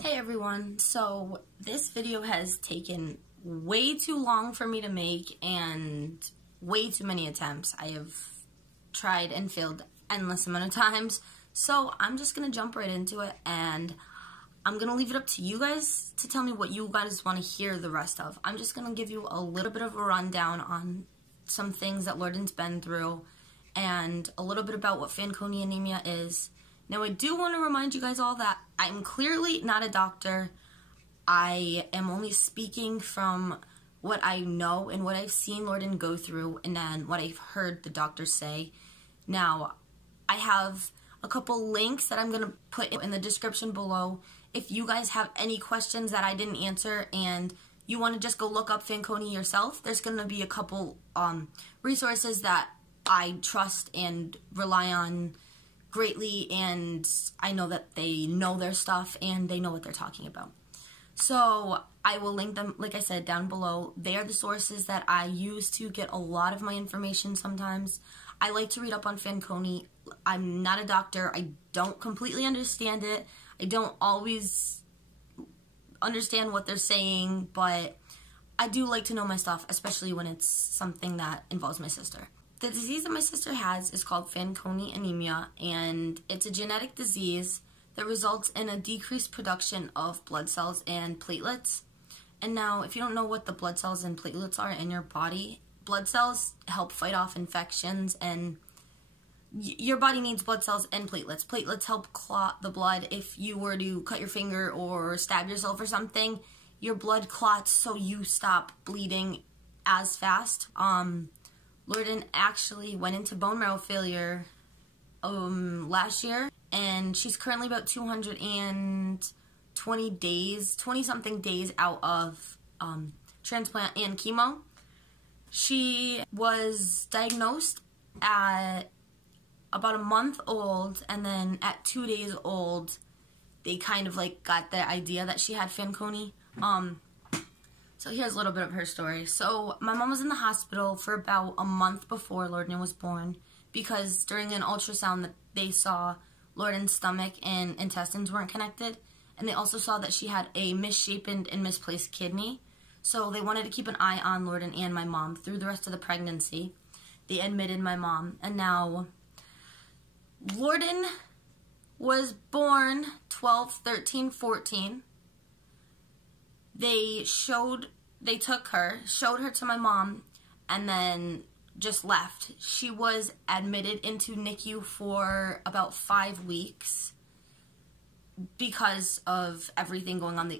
Hey everyone, so this video has taken way too long for me to make and way too many attempts. I have tried and failed endless amount of times, so I'm just going to jump right into it and I'm going to leave it up to you guys to tell me what you guys want to hear the rest of. I'm just going to give you a little bit of a rundown on some things that Lordyns been through and a little bit about what Fanconi Anemia is. Now, I do want to remind you guys all that I'm clearly not a doctor. I am only speaking from what I know and what I've seen Lordyns go through and then what I've heard the doctors say. Now, I have a couple links that I'm going to put in the description below. If you guys have any questions that I didn't answer and you want to just go look up Fanconi yourself, there's going to be a couple resources that I trust and rely on greatly, and I know that they know their stuff and they know what they're talking about. So I will link them, like I said, down below. They are the sources that I use to get a lot of my information sometimes. I like to read up on Fanconi. I'm not a doctor. I don't completely understand it. I don't always understand what they're saying, but I do like to know my stuff, especially when it's something that involves my sister. The disease that my sister has is called Fanconi Anemia, and it's a genetic disease that results in a decreased production of blood cells and platelets. And now, if you don't know what the blood cells and platelets are in your body, blood cells help fight off infections, and your body needs blood cells and platelets. Platelets help clot the blood. If you were to cut your finger or stab yourself or something, your blood clots so you stop bleeding as fast. Lordyns actually went into bone marrow failure last year, and she's currently about 220 days, 20-something days out of transplant and chemo. She was diagnosed at about a month old, and then at 2 days old, they kind of like got the idea that she had Fanconi. So here's a little bit of her story. So my mom was in the hospital for about a month before Lordyns was born because during an ultrasound that they saw Lordyns' stomach and intestines weren't connected, and they also saw that she had a misshapen and misplaced kidney. So they wanted to keep an eye on Lordyns and my mom through the rest of the pregnancy. They admitted my mom, and now Lordyns was born 12, 13, 14. They showed her to my mom, and then just left. She was admitted into NICU for about 5 weeks because of everything going on. They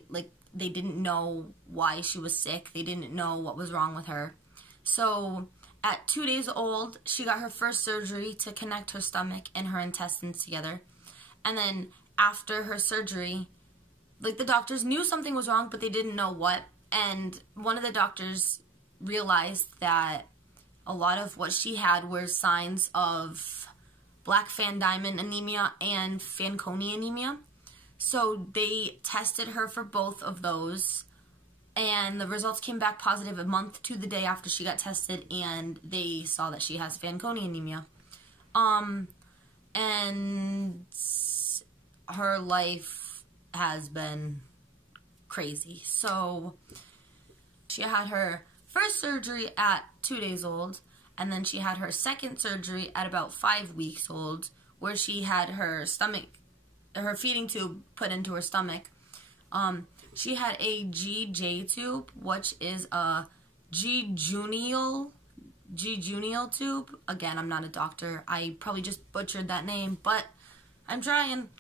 didn't know why she was sick. They didn't know what was wrong with her. So at 2 days old, she got her first surgery to connect her stomach and her intestines together. And then after her surgery, the doctors knew something was wrong, but they didn't know what. And one of the doctors realized that a lot of what she had were signs of black fan diamond anemia and Fanconi anemia. So they tested her for both of those, and the results came back positive a month to the day after she got tested, and they saw that she has Fanconi anemia. And her life has been crazy. So she had her first surgery at 2 days old, and then she had her second surgery at about 5 weeks old, where she had her feeding tube put into her stomach. She had a GJ tube, which is a jejunal tube. Again, I'm not a doctor. I probably just butchered that name, but I'm trying.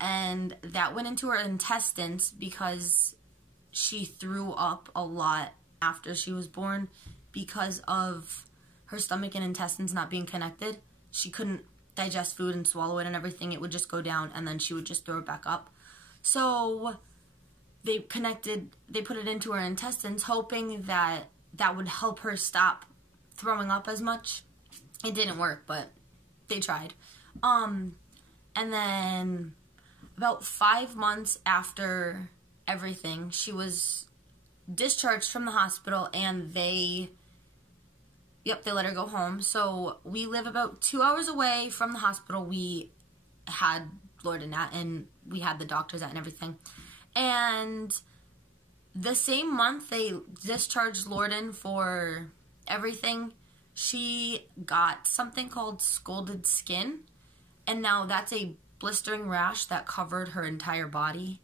And that went into her intestines because she threw up a lot after she was born because of her stomach and intestines not being connected. She couldn't digest food and swallow it and everything. It would just go down, and then she would just throw it back up. So they put it into her intestines, hoping that that would help her stop throwing up as much. It didn't work, but they tried. And then about 5 months after everything, she was discharged from the hospital, and they let her go home. So we live about 2 hours away from the hospital. We had Lordyn at, and we had the doctors at and everything. And the same month they discharged Lordyns for everything, she got something called scalded skin, and now that's a blistering rash that covered her entire body.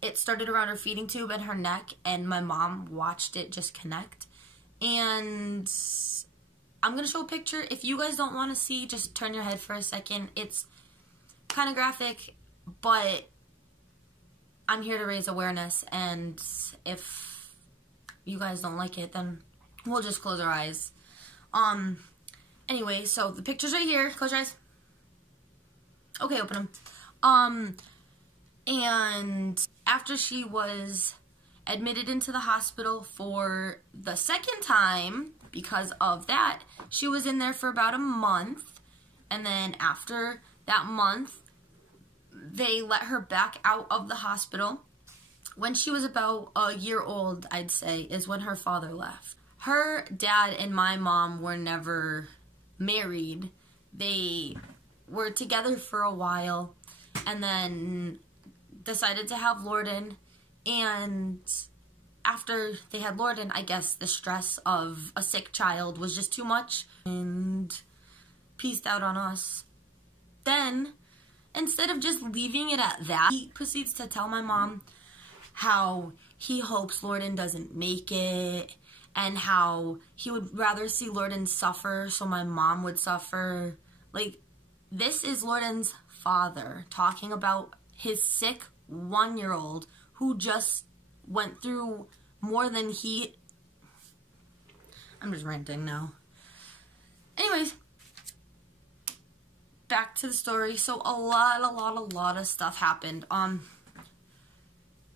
It started around her feeding tube and her neck, and my mom watched it just connect. And I'm going to show a picture. If you guys don't want to see, just turn your head for a second. It's kind of graphic, but I'm here to raise awareness, and if you guys don't like it, then we'll just close our eyes. Anyway, so the picture's right here. Close your eyes. Okay, open them. And after she was admitted into the hospital for the second time, because of that, she was in there for about a month, and then after that month, they let her back out of the hospital. When she was about a year old, I'd say, is when her father left. Her dad and my mom were never married. They were together for a while and then decided to have Lordyns. And after they had Lordyns, I guess the stress of a sick child was just too much and peaced out on us. Then, instead of just leaving it at that, he proceeds to tell my mom how he hopes Lordyns doesn't make it, and how he would rather see Lordyns suffer so my mom would suffer. Like, this is Lordyns' father talking about his sick 1-year-old who just went through more than he... I'm just ranting now. Anyways, back to the story. So a lot of stuff happened.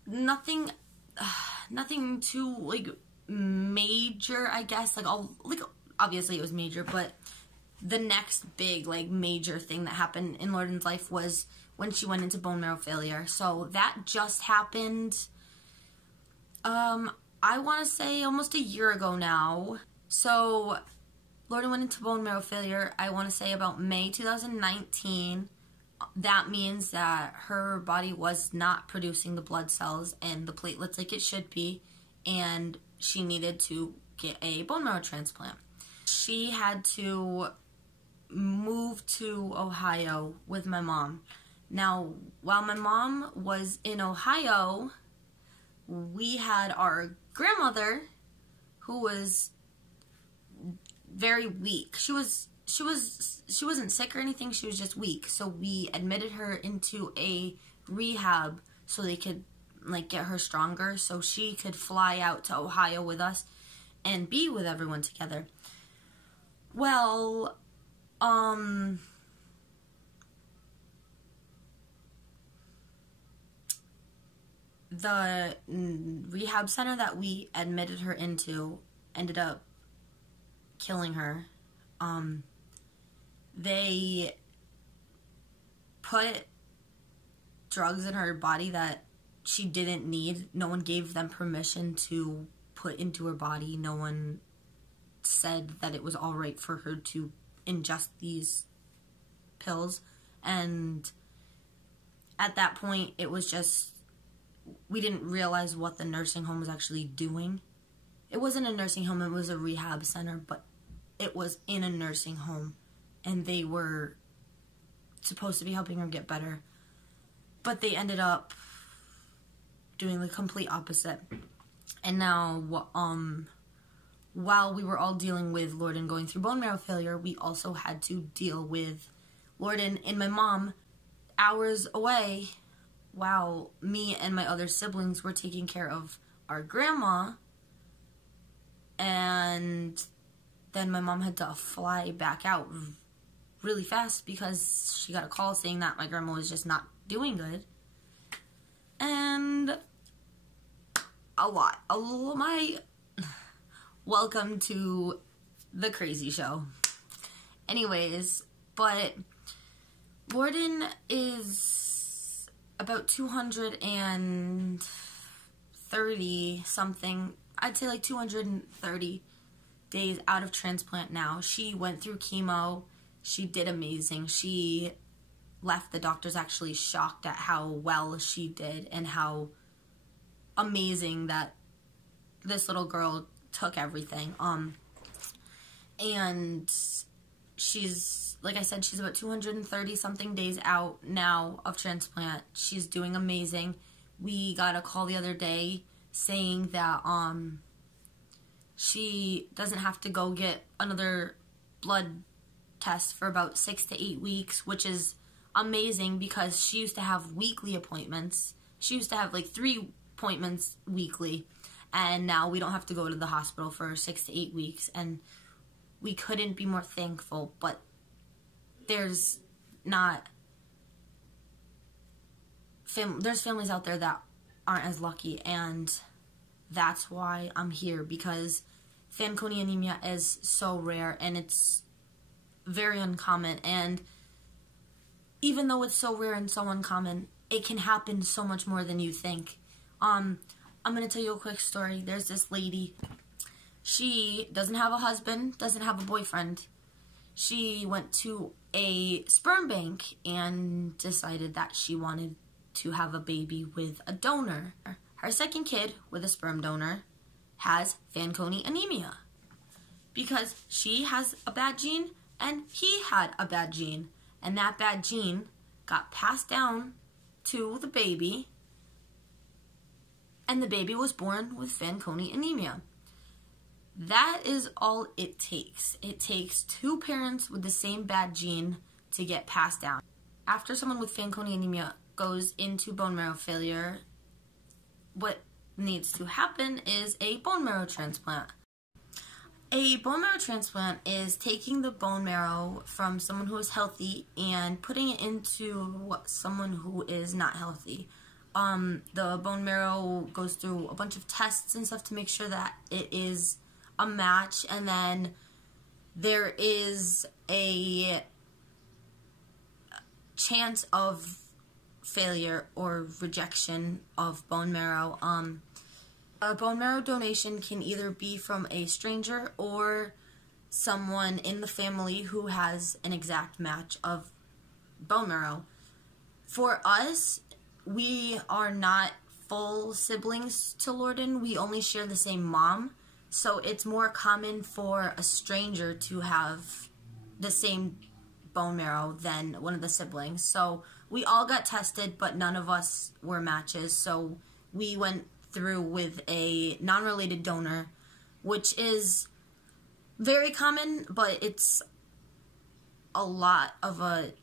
Nothing too, like, major, I guess. Like, obviously it was major, but the next big, like, major thing that happened in Lordyns' life was when she went into bone marrow failure. So that just happened, I want to say almost a year ago now. So Lordyns went into bone marrow failure, I want to say about May 2019. That means that her body was not producing the blood cells and the platelets like it should be, and she needed to get a bone marrow transplant. She had to move to Ohio with my mom. Now, while my mom was in Ohio, we had our grandmother, who was very weak. She wasn't sick or anything, she was just weak. So we admitted her into a rehab so they could, like, get her stronger so she could fly out to Ohio with us and be with everyone together. Well, the rehab center that we admitted her into ended up killing her. They put drugs in her body that she didn't need. No one gave them permission to put into her body. No one said that it was all right for her to ingest these pills. And at that point, it was just, we didn't realize what the nursing home was actually doing. It wasn't a nursing home, it was a rehab center, but it was in a nursing home, and they were supposed to be helping her get better, but they ended up doing the complete opposite. And now, while we were all dealing with Lordyns going through bone marrow failure, we also had to deal with Lordyns and my mom hours away while me and my other siblings were taking care of our grandma. And then my mom had to fly back out really fast because she got a call saying that my grandma was just not doing good. And welcome to the crazy show. Anyways, but Lordyns is about 230 something, I'd say like 230 days out of transplant now. She went through chemo. She did amazing. She left, the doctor's actually shocked at how well she did and how amazing that this little girl took everything. And she's, like I said, she's about 230 something days out now of transplant. She's doing amazing. We got a call the other day saying that she doesn't have to go get another blood test for about 6 to 8 weeks, which is amazing because she used to have weekly appointments. She used to have like 3 appointments weekly, and now we don't have to go to the hospital for 6 to 8 weeks, and we couldn't be more thankful. But there's families out there that aren't as lucky, and that's why I'm here, because Fanconi anemia is so rare and it's very uncommon, and even though it's so rare and so uncommon, it can happen so much more than you think. I'm going to tell you a quick story. There's this lady. She doesn't have a husband, doesn't have a boyfriend. She went to a sperm bank and decided that she wanted to have a baby with a donor. Her second kid with a sperm donor has Fanconi anemia because she has a bad gene and he had a bad gene, and that bad gene got passed down to the baby, and the baby was born with Fanconi anemia. That is all it takes. It takes 2 parents with the same bad gene to get passed down. After someone with Fanconi anemia goes into bone marrow failure, what needs to happen is a bone marrow transplant. A bone marrow transplant is taking the bone marrow from someone who is healthy and putting it into someone who is not healthy. The bone marrow goes through a bunch of tests and stuff to make sure that it is a match, and then there is a chance of failure or rejection of bone marrow. A bone marrow donation can either be from a stranger or someone in the family who has an exact match of bone marrow. For us, we are not full siblings to Lordyns. We only share the same mom, so it's more common for a stranger to have the same bone marrow than one of the siblings. So we all got tested, but none of us were matches, so we went through with a non-related donor, which is very common, but it's a lot of a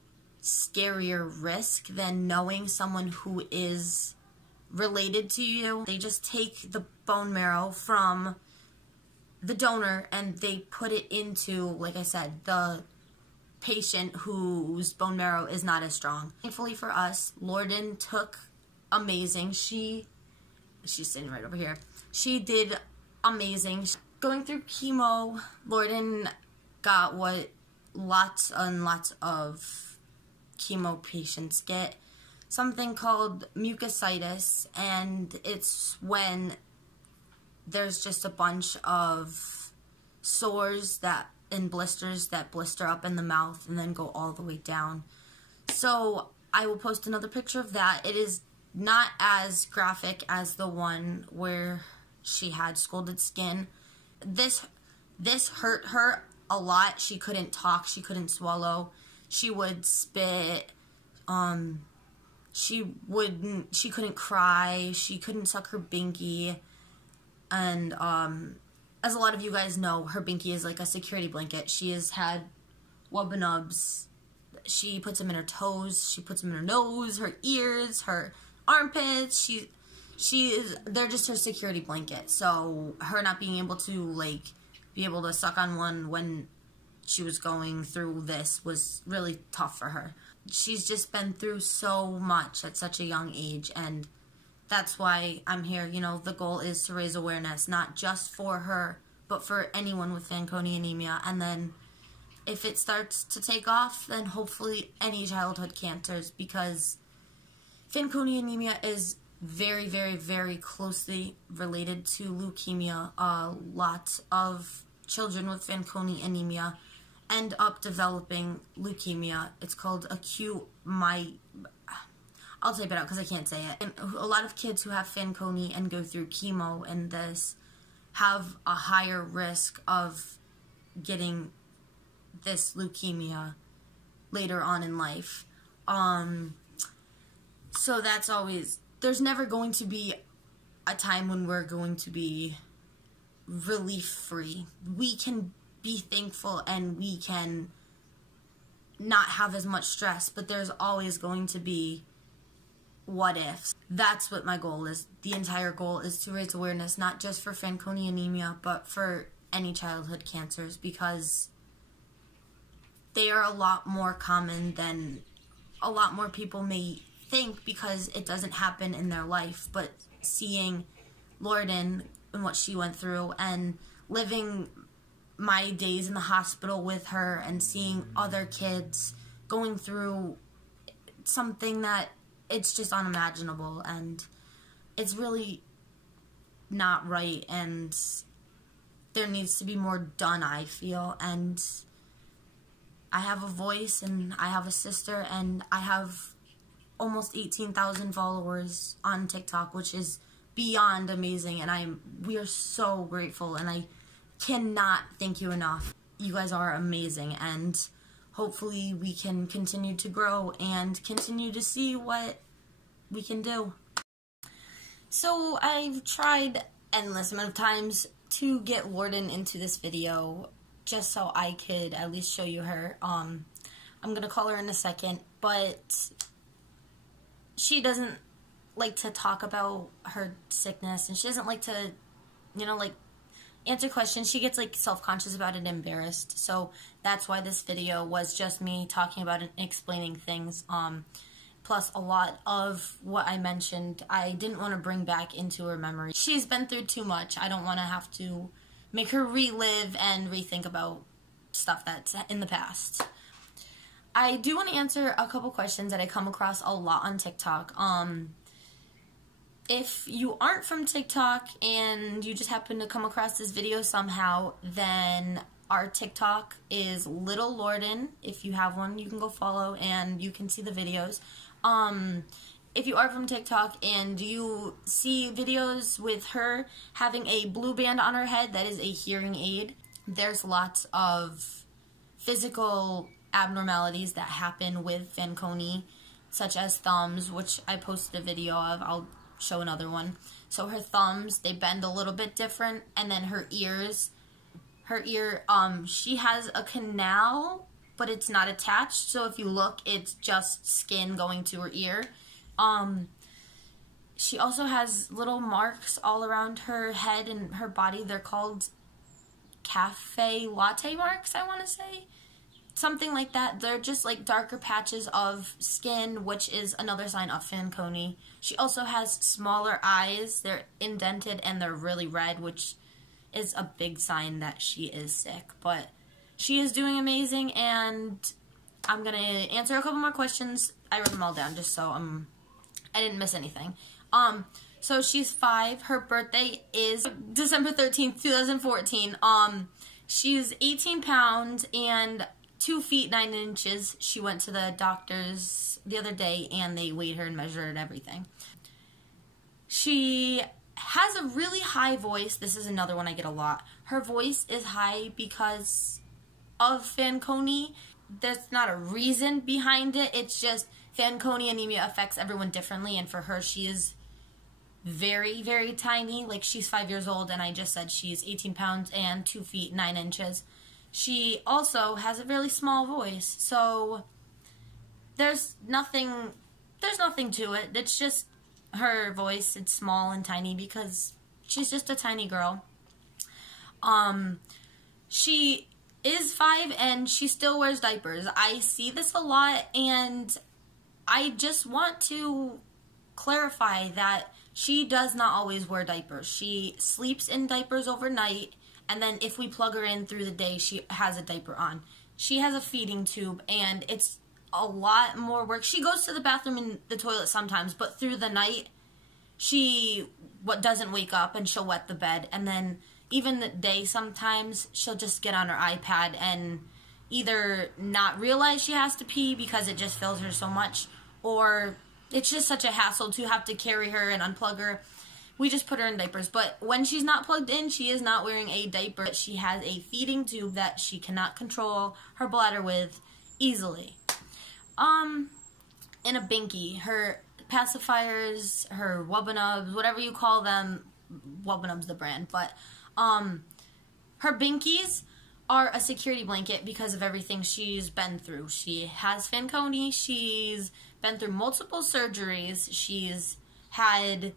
scarier risk than knowing someone who is related to you. They just take the bone marrow from the donor and they put it into, like I said, the patient whose bone marrow is not as strong. Thankfully for us, Lordyns took amazing. She's sitting right over here. She did amazing. Going through chemo, Lordyns got what lots and lots of chemo patients get, something called mucositis, and it's when there's just a bunch of sores and blisters that blister up in the mouth and then go all the way down. So I will post another picture of that. It is not as graphic as the one where she had scalded skin. This hurt her a lot. She couldn't talk, she couldn't swallow, she would spit, she couldn't cry, she couldn't suck her binky, and as a lot of you guys know, her binky is like a security blanket. She has had wubbanubs. She puts them in her toes, she puts them in her nose, her ears, her armpits. They're just her security blanket. So her not being able to be able to suck on one when she was going through this was really tough for her. She's just been through so much at such a young age, and that's why I'm here. You know, the goal is to raise awareness, not just for her, but for anyone with Fanconi anemia. And then if it starts to take off, then hopefully any childhood cancers, because Fanconi anemia is very, very, very closely related to leukemia. Lots of children with Fanconi anemia end up developing leukemia. It's called acute I'll type it out because I can't say it. And a lot of kids who have Fanconi and go through chemo and this have a higher risk of getting this leukemia later on in life. So that's always, there's never going to be a time when we're going to be relief-free. We can be thankful and we can not have as much stress, but there's always going to be what ifs. That's what my goal is. The entire goal is to raise awareness, not just for Fanconi anemia, but for any childhood cancers, because they are a lot more common than a lot more people may think, because it doesn't happen in their life. But seeing Lordyns and what she went through, and living my days in the hospital with her, and seeing other kids going through something that it's just unimaginable, and it's really not right, and there needs to be more done, I feel. And I have a voice, and I have a sister, and I have almost 18,000 followers on TikTok, which is beyond amazing, and we are so grateful, and I cannot thank you enough. You guys are amazing, and hopefully we can continue to grow and continue to see what we can do. So I've tried endless amount of times to get Lordyns into this video just so I could at least show you her. I'm gonna call her in a second, but she doesn't like to talk about her sickness, and she doesn't like to, you know, like, answer questions. She gets like self-conscious about it and embarrassed. So that's why this video was just me talking about it and explaining things. Plus a lot of what I mentioned, I didn't want to bring back into her memory. She's been through too much. I don't want to have to make her relive and rethink about stuff that's in the past. I do want to answer a couple questions that I come across a lot on TikTok. If you aren't from TikTok and you just happen to come across this video somehow, then our TikTok is Little Lordyns. If you have one, you can go follow and you can see the videos. If you are from TikTok and you see videos with her having a blue band on her head, that is a hearing aid. There's lots of physical abnormalities that happen with Fanconi, such as thumbs, which I posted a video of. I'll show another one. So her thumbs, they bend a little bit different, and then her ears, she has a canal, but it's not attached, so if you look, it's just skin going to her ear. She also has little marks all around her head and her body. They're called cafe latte marks, I want to say. Something like that. They're just like darker patches of skin, which is another sign of Fanconi. She also has smaller eyes. They're indented and they're really red, which is a big sign that she is sick. But she is doing amazing, and I'm going to answer a couple more questions. I wrote them all down just so I didn't miss anything. So she's 5. Her birthday is December 13th, 2014. She's 18 pounds and 2 feet 9 inches. She went to the doctors the other day and they weighed her and measured and everything. She has a really high voice. This is another one I get a lot. Her voice is high because of Fanconi. There's not a reason behind it. It's just Fanconi anemia affects everyone differently, and for her, she is very, very tiny. Like, she's 5 years old, and I just said she's 18 pounds and 2 feet 9 inches. She also has a really small voice, so there's nothing to it. It's just her voice. It's small and tiny because she's just a tiny girl. She is 5 and she still wears diapers. I see this a lot, and I just want to clarify that she does not always wear diapers. She sleeps in diapers overnight, and then if we plug her in through the day, she has a diaper on. She has a feeding tube, and it's a lot more work. She goes to the bathroom and the toilet sometimes, but through the night, she doesn't wake up, and she'll wet the bed. And then even the day, sometimes she'll just get on her iPad and either not realize she has to pee because it just fills her so much, or it's just such a hassle to have to carry her and unplug her. We just put her in diapers. But when she's not plugged in, she is not wearing a diaper. She has a feeding tube that she cannot control her bladder with easily. In a binky, her pacifiers, her Wubbanubs, whatever you call them, Wubbanub's the brand, but her binkies are a security blanket because of everything she's been through. She has Fanconi, she's been through multiple surgeries, she's had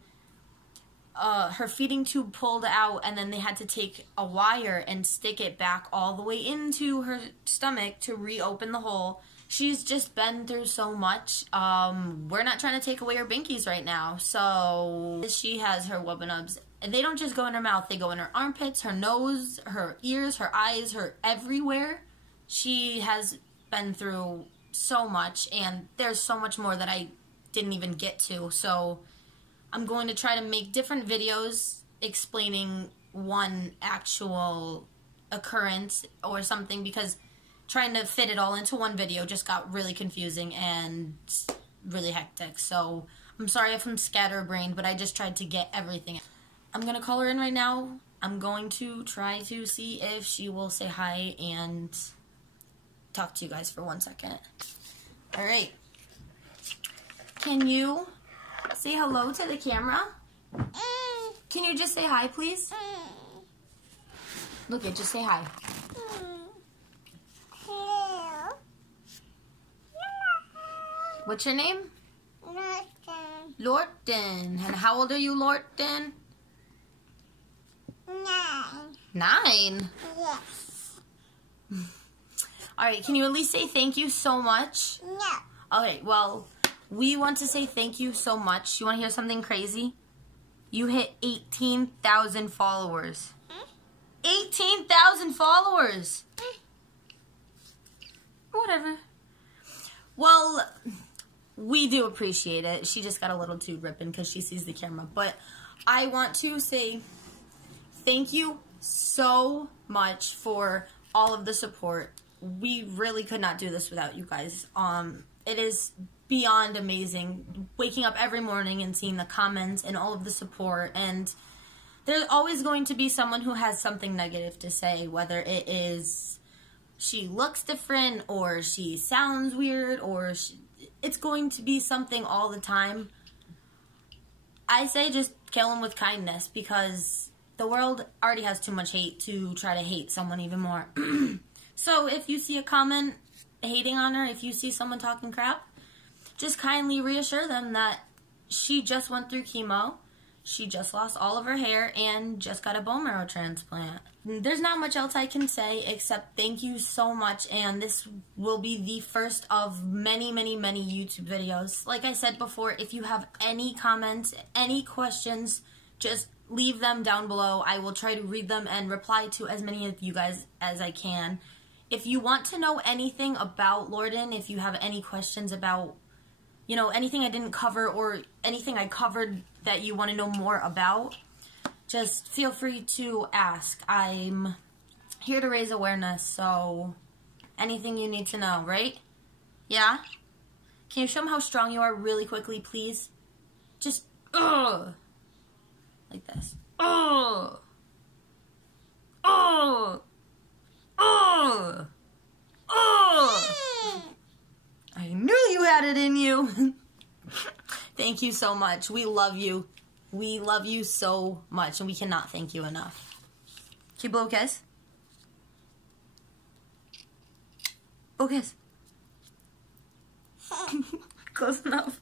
her feeding tube pulled out, and then they had to take a wire and stick it back all the way into her stomach to reopen the hole. She's just been through so much. We're not trying to take away her binkies right now. So she has her Wubbanubs. And they don't just go in her mouth. They go in her armpits, her nose, her ears, her eyes, her everywhere. She has been through so much. And there's so much more that I didn't even get to. So I'm going to try to make different videos explaining one actual occurrence or something, because trying to fit it all into one video just got really confusing and really hectic. So I'm sorry if I'm scatterbrained, but I just tried to get everything. I'm going to call her in right now. I'm going to try to see if she will say hi and talk to you guys for 1 second. Alright. Can you say hello to the camera? Can you just say hi, please? Look, just say hi. What's your name? Lordyns. Lordyns. And how old are you, Lordyns? 9. 9? Yes. Alright, can you at least say thank you so much? No. Okay, well, we want to say thank you so much. You want to hear something crazy? You hit 18,000 followers. 18,000 followers! Whatever. Well, we do appreciate it. She just got a little too ripping because she sees the camera. But I want to say thank you so much for all of the support. We really could not do this without you guys. It is beyond amazing waking up every morning and seeing the comments and all of the support. And there's always going to be someone who has something negative to say, whether it is she looks different or she sounds weird, or it's going to be something all the time. I say just kill them with kindness, because the world already has too much hate to try to hate someone even more. So if you see a comment hating on her, if you see someone talking crap, just kindly reassure them that she just went through chemo, she just lost all of her hair, and just got a bone marrow transplant. There's not much else I can say except thank you so much, and this will be the first of many, many, many YouTube videos. Like I said before, if you have any comments, any questions, just leave them down below. I will try to read them and reply to as many of you guys as I can. If you want to know anything about Lordyns, if you have any questions about, you know, anything I didn't cover or anything I covered that you want to know more about, just feel free to ask. I'm here to raise awareness, so anything you need to know, right? Yeah? Can you show them how strong you are really quickly, please? Just, like this. I knew you had it in you. Thank you so much. We love you. We love you so much, and we cannot thank you enough. Can you blow a kiss? Blow a kiss. Close enough.